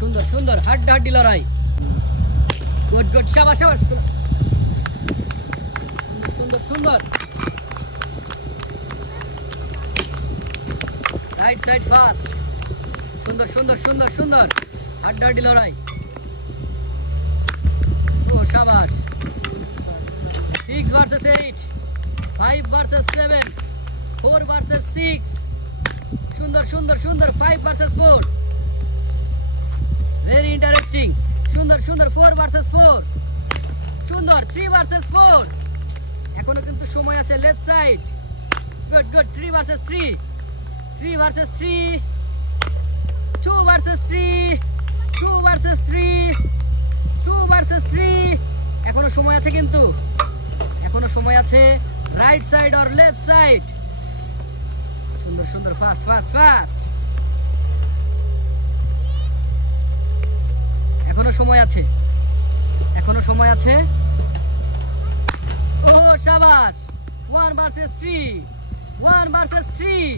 সুন্দর সুন্দর হাড্ডাহাড্ডি লড়াই। গুড গুড, শাবাশ শাবাশ, সুন্দর সুন্দর। রাইট সাইড ফাস্ট, সুন্দর সুন্দর সুন্দর সুন্দর হাড্ডাহাড্ডি লড়াই। ও শাবাশ। 6 ভার্সেস 8, 5 ভার্সেস 7, 4 ভার্সেস 6, সুন্দর সুন্দর সুন্দর। 5 ভার্সেস 4, very interesting, সুন্দর সুন্দর। 4 ভার্সেস 4, সুন্দর। 3 ভার্সেস 4, এখনো কিন্তু সময় আছে। Left side, good good. 3 versus 3, 3 versus 3, 2 versus 3, 2 versus 3, 2 versus 3, এখনো সময় আছে কিন্তু, এখনো সময় আছে। Right side or left side, সুন্দর সুন্দর। ফাস্ট ফাস্ট ফাস্ট, এখনো সময় আছে, এখনো সময় আছে। ও শাবাশ। 1 versus 3, 1 versus 3,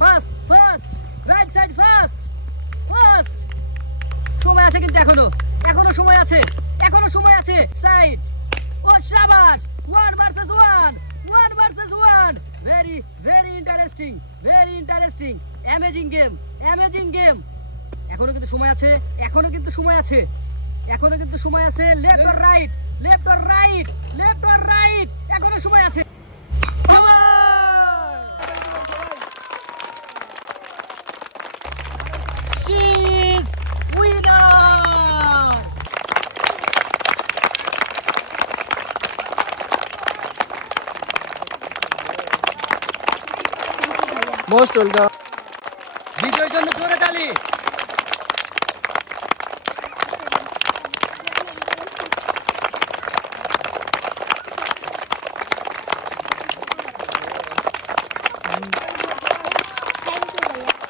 fast fast. Right side fast fast, সময় আছে কিন্তু এখনো, এখনো সময় আছে, এখনো সময় আছে। সাইড, ও শাবাশ। 1 versus 1, 1 versus 1, very very interesting, very interesting. Amazing game, amazing game. এখনো কিন্তু সময় আছে, এখনো কিন্তু সময় আছে, এখনো কিন্তু সময় আছে। Left or right, left or right, left or right, এখনো সময় আছে। She's winner! Most welcome. বিজয়ের জন্য জোরে তালি।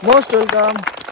Most welcome.